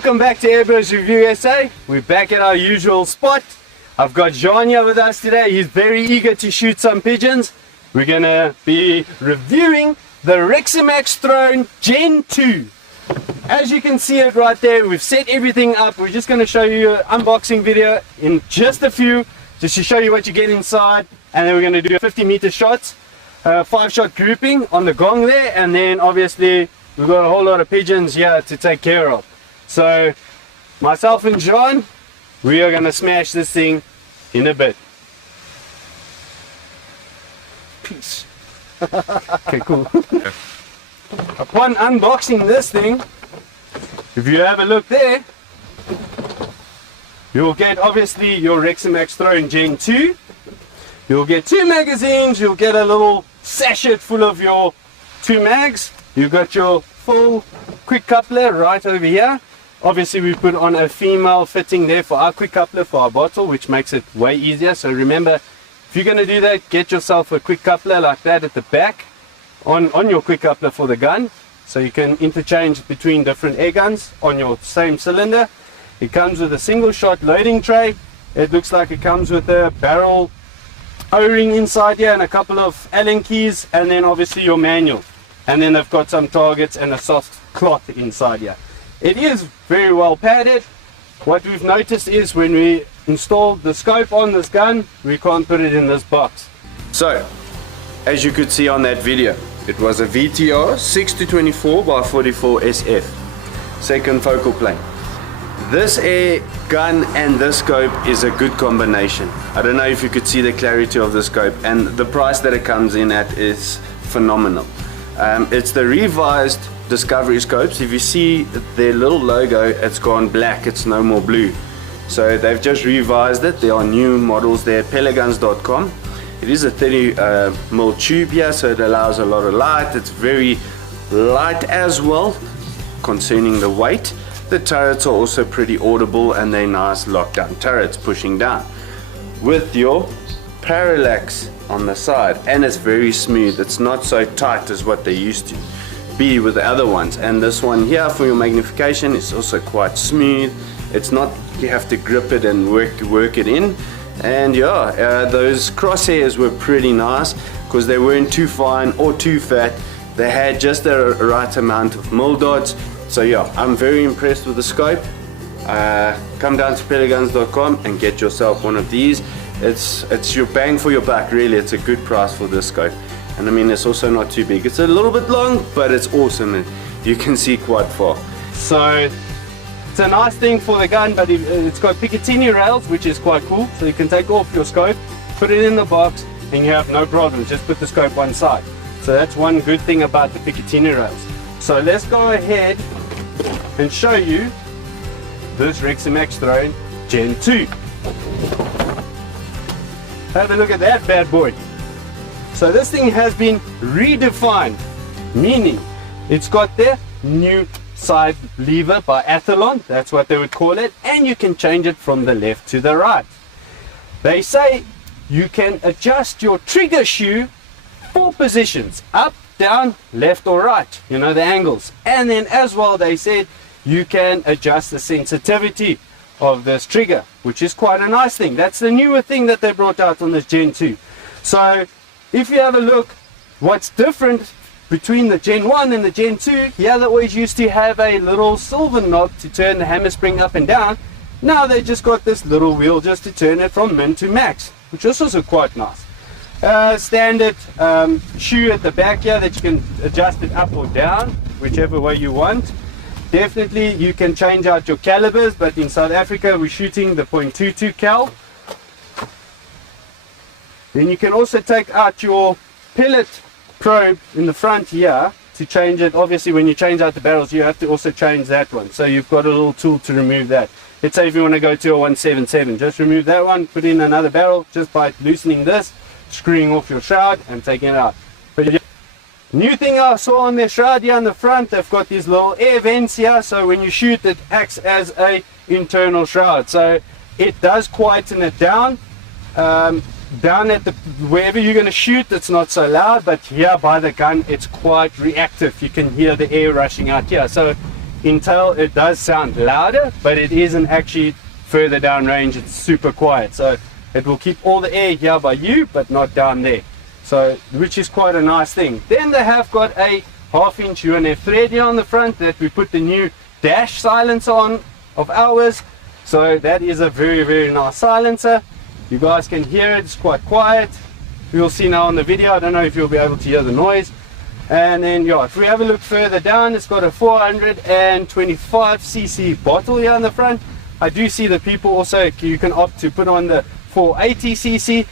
Welcome back to Airbrush Review SA. We're back at our usual spot. I've got Jean here with us today. He's very eager to shoot some pigeons. We're going to be reviewing the Reximex Throne Gen 2. As you can see it right there, we've set everything up. We're just going to show you an unboxing video in just a few, just to show you what you get inside. And then we're going to do 50-meter shots, 5-shot grouping on the gong there, and then obviously we've got a whole lot of pigeons here to take care of. So myself and John, we are going to smash this thing in a bit. Peace. Okay, cool. Upon unboxing this thing, if you have a look there, you'll get obviously your Reximex Throne Gen 2. You'll get 2 magazines, you'll get a little sachet full of your 2 mags. You've got your full quick coupler right over here. Obviously we put on a female fitting there for our quick coupler for our bottle, which makes it way easier. So remember, if you're going to do that, get yourself a quick coupler like that at the back on your quick coupler for the gun, so you can interchange between different air guns on your same cylinder. It comes with a single shot loading tray. It looks like it comes with a barrel O-ring inside here and a couple of Allen keys, and then obviously your manual. And then they've got some targets and a soft cloth inside here. It is very well padded. What we've noticed is when we install the scope on this gun, we can't put it in this box. So, as you could see on that video, it was a VTR 6-24 by 44 SF, second focal plane. This air gun and this scope is a good combination. I don't know if you could see the clarity of the scope, and the price that it comes in at is phenomenal. It's the revised Discovery scopes. If you see their little logo, it's gone black, it's no more blue. So they've just revised it. There are new models there, peleguns.com. It is a 30mm tube here, so it allows a lot of light. It's very light as well, concerning the weight. The turrets are also pretty audible, and they're nice lockdown turrets pushing down. With your parallax on the side, and it's very smooth. It's not so tight as what they used to be with the other ones, and this one here for your magnification is also quite smooth. It's not, you have to grip it and work it in. And yeah, those crosshairs were pretty nice because they weren't too fine or too fat. They had just the right amount of mil dots. So yeah, I'm very impressed with the scope. Come down to peleguns.com and get yourself one of these. It's your bang for your buck, really. It's a good price for this scope. And I mean, it's also not too big. It's a little bit long, but it's awesome, and you can see quite far. So it's a nice thing for the gun, but it's got Picatinny rails, which is quite cool. So you can take off your scope, put it in the box, and you have no problem. Just put the scope one side. So that's one good thing about the Picatinny rails. So let's go ahead and show you this Reximex Throne Gen 2. Have a look at that bad boy. So this thing has been redefined, meaning it's got the new side lever by Athlon, that's what they would call it, and you can change it from the left to the right. They say you can adjust your trigger shoe 4 positions, up, down, left or right, you know, the angles. And then as well, they said you can adjust the sensitivity of this trigger, which is quite a nice thing. That's the newer thing that they brought out on this Gen 2. So if you have a look, what's different between the Gen 1 and the Gen 2, here they always used to have a little silver knob to turn the hammer spring up and down. Now they just got this little wheel just to turn it from min to max, which is also quite nice. Standard shoe at the back here that you can adjust it up or down, whichever way you want. Definitely you can change out your calibers, but in South Africa we're shooting the .22 cal. Then you can also take out your pellet probe in the front here to change it. Obviously when you change out the barrels, you have to also change that one. So you've got a little tool to remove that. Let's say if you want to go to a 177, just remove that one, put in another barrel just by loosening this, screwing off your shroud and taking it out. But yeah, new thing I saw on their shroud here on the front, they've got these little air vents here, so when you shoot it acts as a internal shroud. So it does quieten it down. Down at the wherever you're going to shoot, it's not so loud, but here by the gun it's quite reactive. You can hear the air rushing out here. So in tail it does sound louder, but it isn't actually further down range. It's super quiet, so it will keep all the air here by you but not down there, so which is quite a nice thing. Then they have got a 1/2 inch UNF thread here on the front that we put the new dash silencer on of ours, so that is a very nice silencer. You guys can hear it, it's quite quiet. You'll see now on the video. I don't know if you'll be able to hear the noise. And then yeah, if we have a look further down, it's got a 425cc bottle here on the front. I do see that people also, you can opt to put on the 480cc.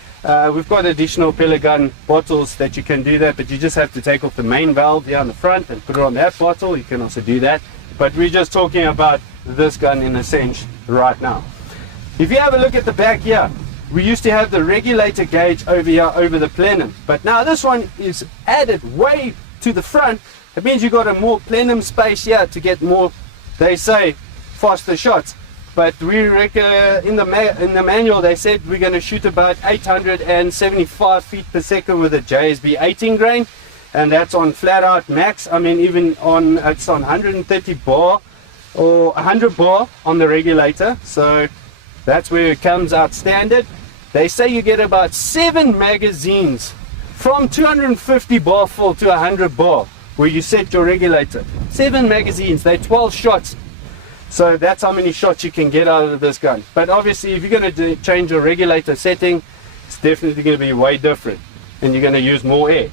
We've got additional pellet gun bottles that you can do that, but you just have to take off the main valve here on the front and put it on that bottle. You can also do that, but we're just talking about this gun in a sense right now. If you have a look at the back here, we used to have the regulator gauge over here over the plenum, but now this one is added way to the front. It means you got a more plenum space here to get more, they say, faster shots. But we in the manual they said we're going to shoot about 875 feet per second with a JSB 18 grain, and that's on flat out max. I mean, even on, it's on 130 bar or 100 bar on the regulator, so that's where it comes out standard. They say you get about 7 magazines from 250 bar full to 100 bar where you set your regulator. 7 magazines, they're 12 shots. So that's how many shots you can get out of this gun. But obviously if you're going to change your regulator setting, it's definitely going to be way different and you're going to use more air.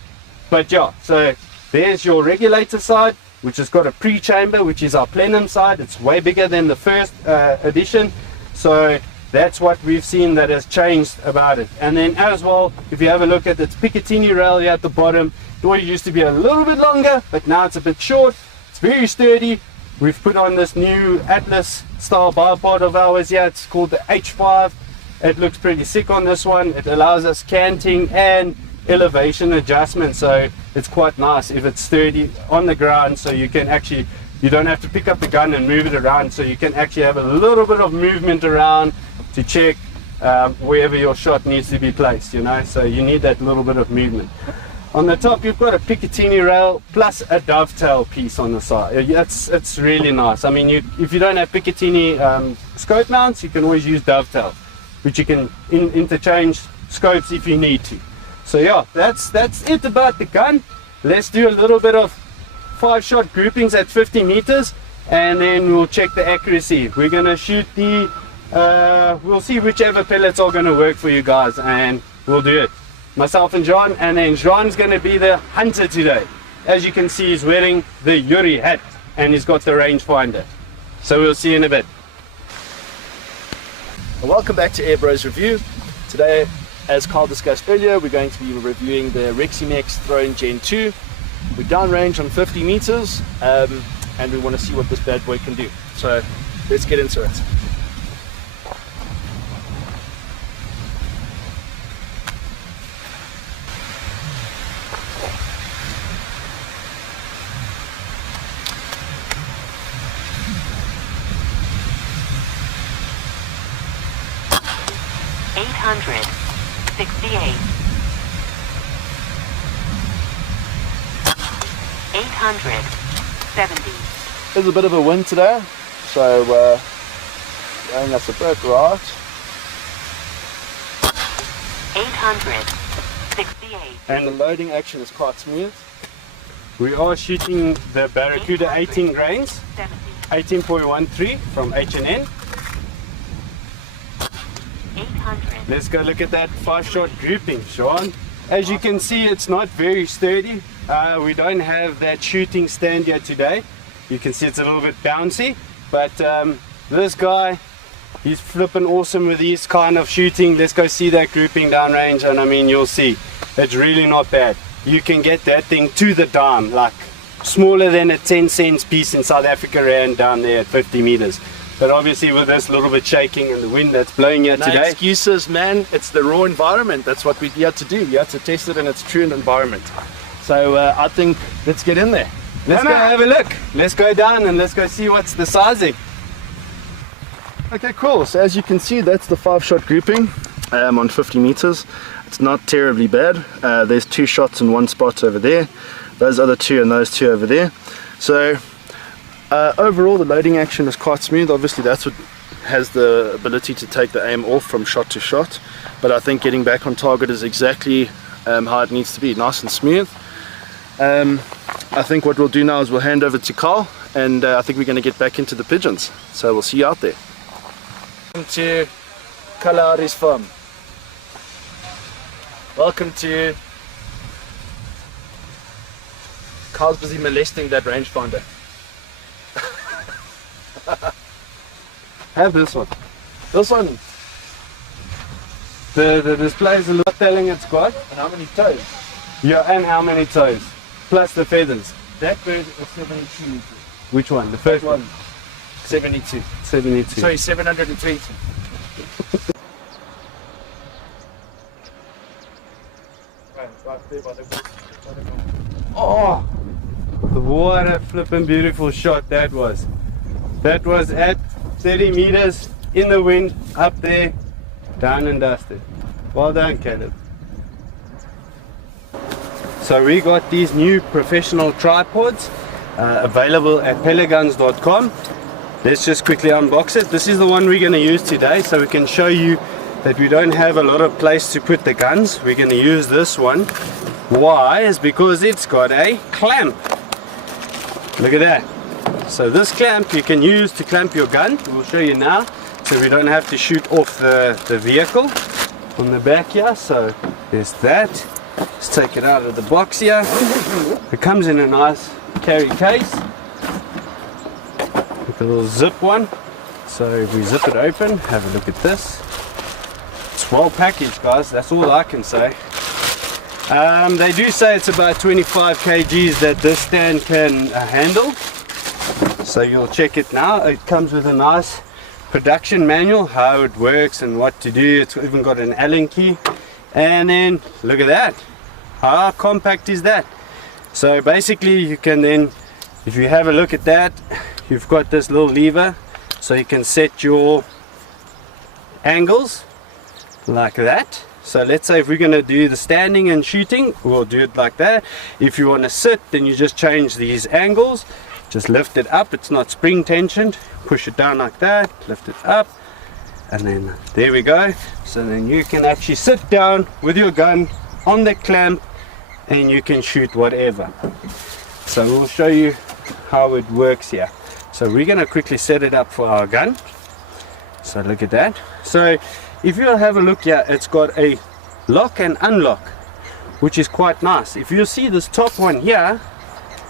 But yeah, so there's your regulator side, which has got a pre-chamber, which is our plenum side. It's way bigger than the first edition. So that's what we've seen that has changed about it. And then as well, if you have a look at its Picatinny rail here at the bottom, it always used to be a little bit longer, but now it's a bit short. It's very sturdy. We've put on this new Atlas style bipod of ours here. It's called the H5. It looks pretty sick on this one. It allows us canting and elevation adjustment, so it's quite nice if it's sturdy on the ground, so you can actually, you don't have to pick up the gun and move it around, so you can actually have a little bit of movement around to check wherever your shot needs to be placed, you know, so you need that little bit of movement. On the top you've got a Picatinny rail plus a dovetail piece on the side. It's really nice. I mean, if you don't have Picatinny scope mounts, you can always use dovetail, which you can interchange scopes if you need to. So yeah, that's it about the gun. Let's do a little bit of 5-shot groupings at 50 meters and then we'll check the accuracy. We're going to shoot the we'll see whichever pellets are going to work for you guys and we'll do it. Myself and John, and then John's going to be the hunter today. As you can see, he's wearing the Yuri hat and he's got the rangefinder. So we'll see you in a bit. Welcome back to Air Bros Review. Today, as Carl discussed earlier, we're going to be reviewing the Reximex Throne Gen 2. We're downrange on 50 meters and we want to see what this bad boy can do. So let's get into it. There's a bit of a wind today, so going us a bit right. 868. And the loading action is quite smooth. We are shooting the Barracuda 18 grains, 18.13 from H&N. 800. Let's go look at that 5-shot grouping, Sean. As you can see, it's not very sturdy. We don't have that shooting stand here today. You can see it's a little bit bouncy, but this guy, he's flipping awesome with these kind of shooting. Let's go see that grouping downrange, and I mean, you'll see it's really not bad. You can get that thing to the dime, like smaller than a 10 cents piece in South Africa rand down there at 50 meters. But obviously with this little bit shaking and the wind that's blowing here No today. excuses, man. It's the raw environment. That's what we're here to do. You have to test it in its true environment. So I think let's get in there. Let's go have a look. Let's go down and let's go see what's the sizing. Okay, cool. So as you can see, that's the 5-shot grouping on 50 meters. It's not terribly bad. There's 2 shots in one spot over there. Those other 2 and those 2 over there. So Overall, the loading action is quite smooth. Obviously, that's what has the ability to take the aim off from shot to shot. But I think getting back on target is exactly how it needs to be, nice and smooth. I think what we'll do now is we'll hand over to Carl, and I think we're going to get back into the pigeons. So we'll see you out there. Welcome to Kalahari's farm. Welcome to... Carl's busy molesting that rangefinder. Have this one. This one. The display is a lot telling it's got. And how many toes? Yeah, and how many toes. Plus the feathers. That bird is 72 meters. Which one? The first one? 72. 72. Sorry, 720. Oh! What a flippin' beautiful shot that was. That was at 30 meters in the wind, up there, down and dusted. Well done, Caleb. So we got these new professional tripods available at peleguns.com. Let's just quickly unbox it. This is the one we're going to use today, so we can show you that we don't have a lot of place to put the guns. We're going to use this one. Why? Is because it's got a clamp. Look at that. So this clamp you can use to clamp your gun. We'll show you now, so we don't have to shoot off the vehicle on the back here. So there's that. Let's take it out of the box here. It comes in a nice carry case with a little zip one. So if we zip it open, have a look at this. It's well packaged, guys, that's all I can say. They do say it's about 25 kgs that this stand can handle. So you'll check it now. It comes with a nice production manual, how it works and what to do. It's even got an Allen key. And then look at that. How compact is that? So basically you can then, if you have a look at that, you've got this little lever, so you can set your angles like that. So let's say if we're going to do the standing and shooting, we'll do it like that. If you want to sit, then you just change these angles. Just lift it up, it's not spring tensioned. Push it down like that, lift it up, and then there we go. So then you can actually sit down with your gun on the clamp and you can shoot whatever. So we'll show you how it works here. So we're going to quickly set it up for our gun. So look at that. So if you'll have a look here, it's got a lock and unlock, which is quite nice. If you see this top one here,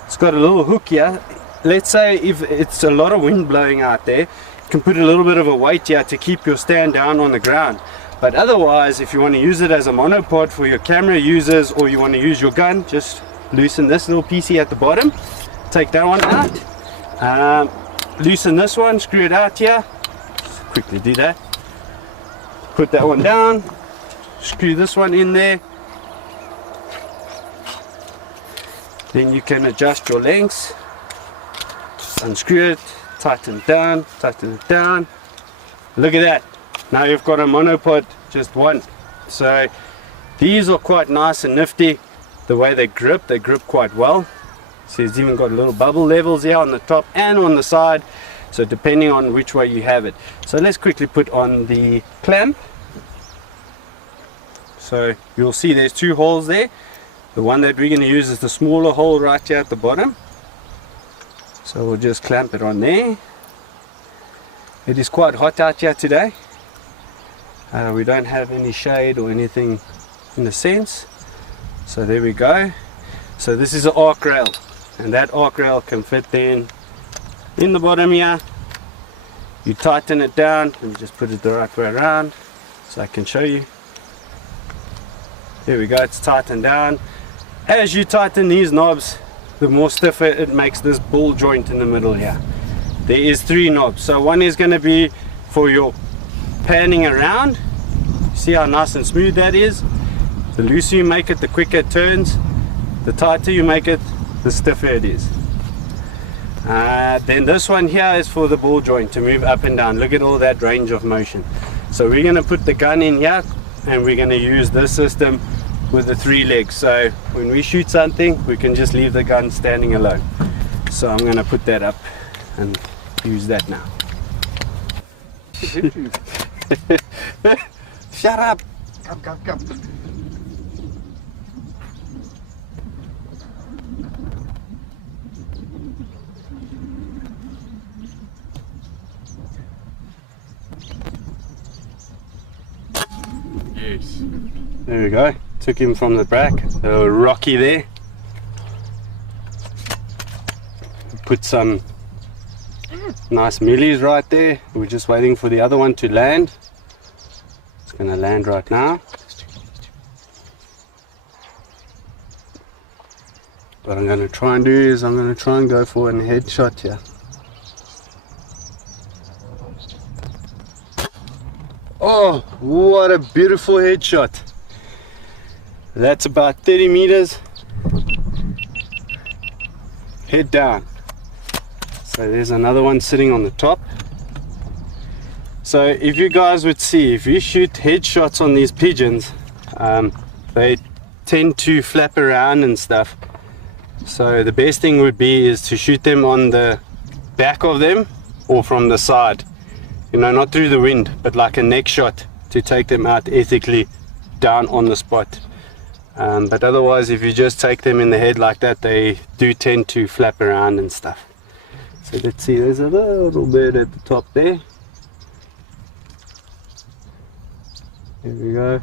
it's got a little hook here. Let's say if it's a lot of wind blowing out there, you can put a little bit of a weight here to keep your stand down on the ground. But otherwise, if you want to use it as a monopod for your camera users, or you want to use your gun, just loosen this little PC at the bottom, take that one out, loosen this one, screw it out here, just quickly do that, put that one down, screw this one in there, then you can adjust your lengths, unscrew it, tighten it down, look at that. Now you've got a monopod, just one. So these are quite nice and nifty. The way they grip quite well. So it's even got little bubble levels here on the top and on the side, so depending on which way you have it. So let's quickly put on the clamp. So you'll see there's two holes there. The one that we're going to use is the smaller hole right here at the bottom. So we'll just clamp it on there. It is quite hot out here today. We don't have any shade or anything in the sense. So there we go. So this is an arc rail, and that arc rail can fit then in the bottom here. You tighten it down and just put it the right way around so I can show you. There we go, it's tightened down. As you tighten these knobs, the more stiffer it makes this ball joint in the middle here. There is 3 knobs, so one is going to be for your panning around. See how nice and smooth that is? The looser you make it, the quicker it turns. The tighter you make it, the stiffer it is. Then this one here is for the ball joint to move up and down. Look at all that range of motion. So we're going to put the gun in here, and we're going to use this system with the 3 legs. So when we shoot something, we can just leave the gun standing alone. So I'm going to put that up and use that now. Shut up! Come. Yes. There we go. Took him from the back. Rocky there. Put some nice millies right there. We're just waiting for the other one to land. It's going to land right now. What I'm going to try and do is I'm going to try and go for a headshot here. Oh, what a beautiful headshot. That's about 30 meters. Head down. So there's another one sitting on the top. So if you guys would see, if you shoot headshots on these pigeons, they tend to flap around and stuff. So the best thing would be is to shoot them on the back of them or from the side. You know, not through the wind, but like a neck shot to take them out ethically down on the spot. But otherwise, if you just take them in the head like that, they do tend to flap around and stuff. So let's see, there's a little bird at the top there. There we go.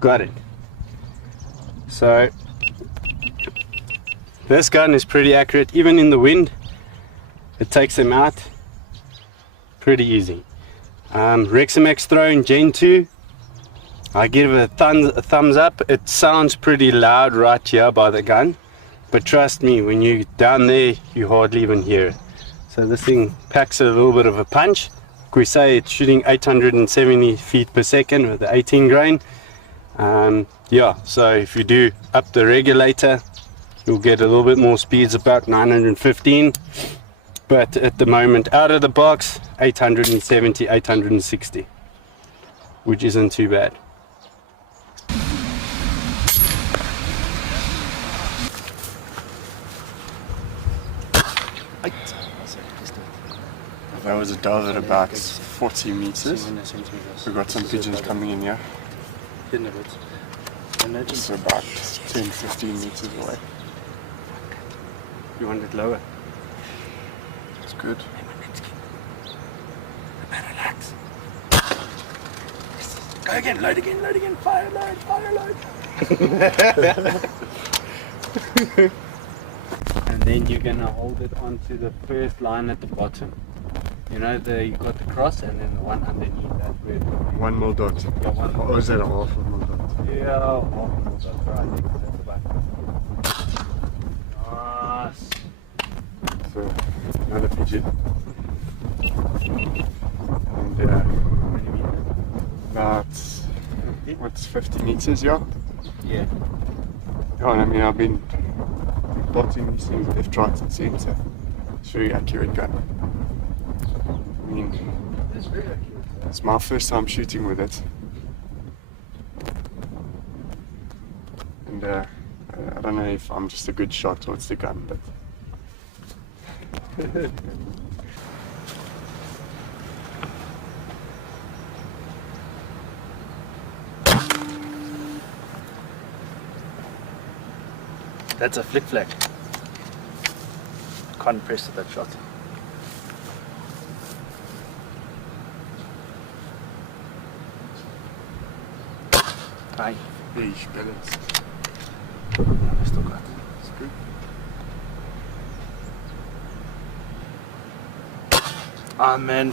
Got it. So this gun is pretty accurate, even in the wind. It takes them out pretty easy. Reximex Throne Gen 2. I give it a thumbs up. It sounds pretty loud right here by the gun, but trust me, when you're down there, you hardly even hear it. So this thing packs a little bit of a punch. We say it's shooting 870 feet per second with the 18 grain. Yeah, so if you do up the regulator, you'll get a little bit more speeds, about 915. But at the moment, out of the box, 870, 860, which isn't too bad. That was a dove at about 40 meters. We've got some pigeons coming in here. It's about 10-15 meters away. You want it lower? It's good. Relax. Go again, load again, fire load. And then you're gonna hold it onto the first line at the bottom. You know, you got the cross and then the one underneath that. One mil dot. Yeah, one mil. Or is that a half a mil dot? Yeah, half mil dot, right. That's about. Nice. So, another pigeon. And about, what's 50 meters, yeah? Yeah. Oh, and I mean, I've been plotting these things left, right, and center. It's very accurate gun. I mean, It's very accurate. it's my first time shooting with it. And I don't know if I'm just a good shot towards the gun, but That's a flick flag. Can't press that shot. Aye. yeesh, balance. I still got it. It's good. Ah, man.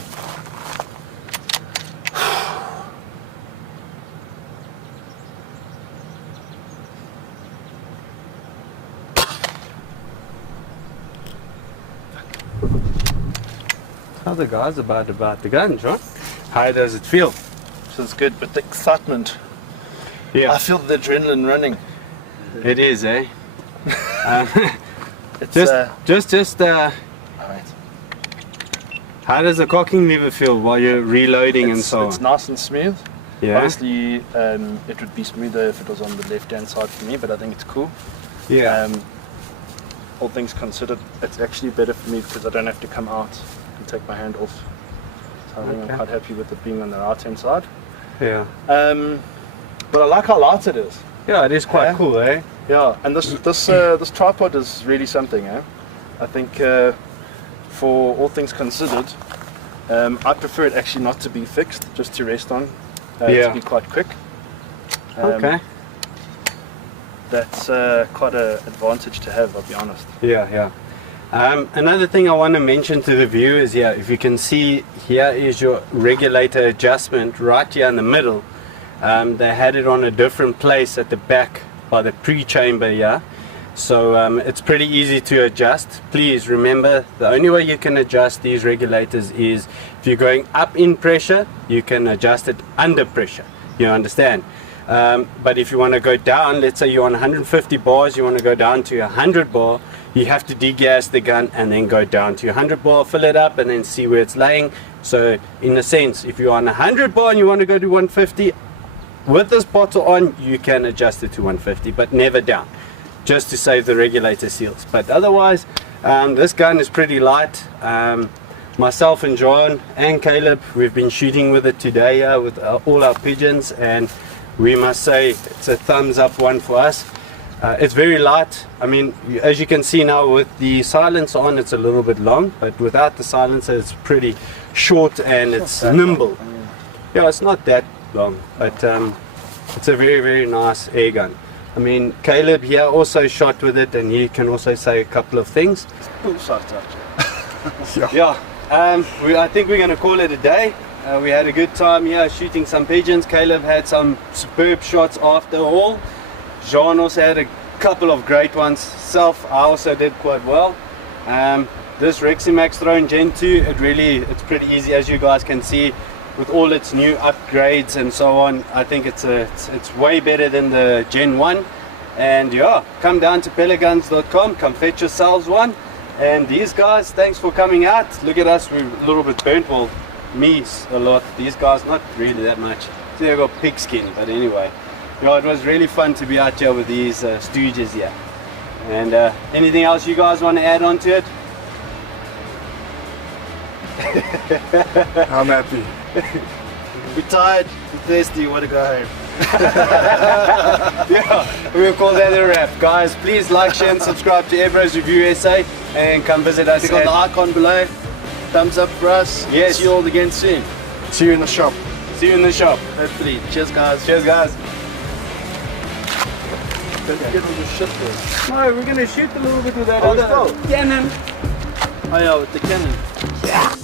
How the guys about the gun, John? How does it feel? Feels good, but the excitement. Yeah, I feel the adrenaline running. it is, eh? It's Just alright. how does the cocking lever feel while you're reloading and It's so it's on? nice and smooth. Yeah. Obviously, it would be smoother if it was on the left-hand side for me, but I think it's cool. Yeah. All things considered, it's actually better for me because I don't have to come out and take my hand off. So I think Okay. I'm quite happy with it being on the right-hand side. Yeah. But I like how light it is. Yeah, it is quite Yeah. cool, eh? Yeah, and this tripod is really something, eh? I think for all things considered, I prefer it actually not to be fixed, just to rest on. Yeah. To be quite quick. Okay. That's quite an advantage to have, I'll be honest. Yeah, yeah. Another thing I want to mention to the viewers here, if you can see, here is your regulator adjustment right here in the middle. They had it on a different place at the back by the pre-chamber here. So it's pretty easy to adjust. Please remember, the only way you can adjust these regulators is if you're going up in pressure, you can adjust it under pressure. You understand? But if you want to go down, let's say you're on 150 bars, you want to go down to 100 bar, you have to degas the gun and then go down to 100 bar, fill it up and then see where it's laying. So in a sense, if you're on 100 bar and you want to go to 150, with this bottle on, you can adjust it to 150, but never down, just to save the regulator seals. But otherwise, this gun is pretty light. Myself and John and Caleb, we've been shooting with it today with all our pigeons, and we must say it's a thumbs up one for us. It's very light. I mean, as you can see now with the silencer on, it's a little bit long, but without the silencer it's pretty short and it's nimble. Yeah, it's not that long, but it's a very, very nice air gun. I mean, Caleb here also shot with it, and he can also say a couple of things. Yeah, I think we're going to call it a day. We had a good time here shooting some pigeons. Caleb had some superb shots after all. Jean also had a couple of great ones. I also did quite well. This Reximex Throne Gen 2, it's pretty easy, as you guys can see, with all its new upgrades and so on. I think it's way better than the Gen 1. And yeah, come down to peleguns.com, come fetch yourselves one. And these guys, thanks for coming out. Look at us, we're a little bit burnt. Well, me a lot, these guys not really that much. So they've got pig skin, but anyway. Yeah, it was really fun to be out here with these stooges here. And anything else you guys want to add on to it? I'm happy. We're tired, we're thirsty, want to go home. Yeah, we'll call that a wrap. Guys, please like, share and subscribe to Ebro's Review SA and come visit us. Click on the icon below. Thumbs up for us. Yes. See you all again soon. See you in the shop. See you in the shop. Hopefully. Cheers guys. Cheers guys. Don't get all the shit there. No, we're going to shoot a little bit with that Oh, other we will. cannon. Oh yeah, with the cannon. Yeah.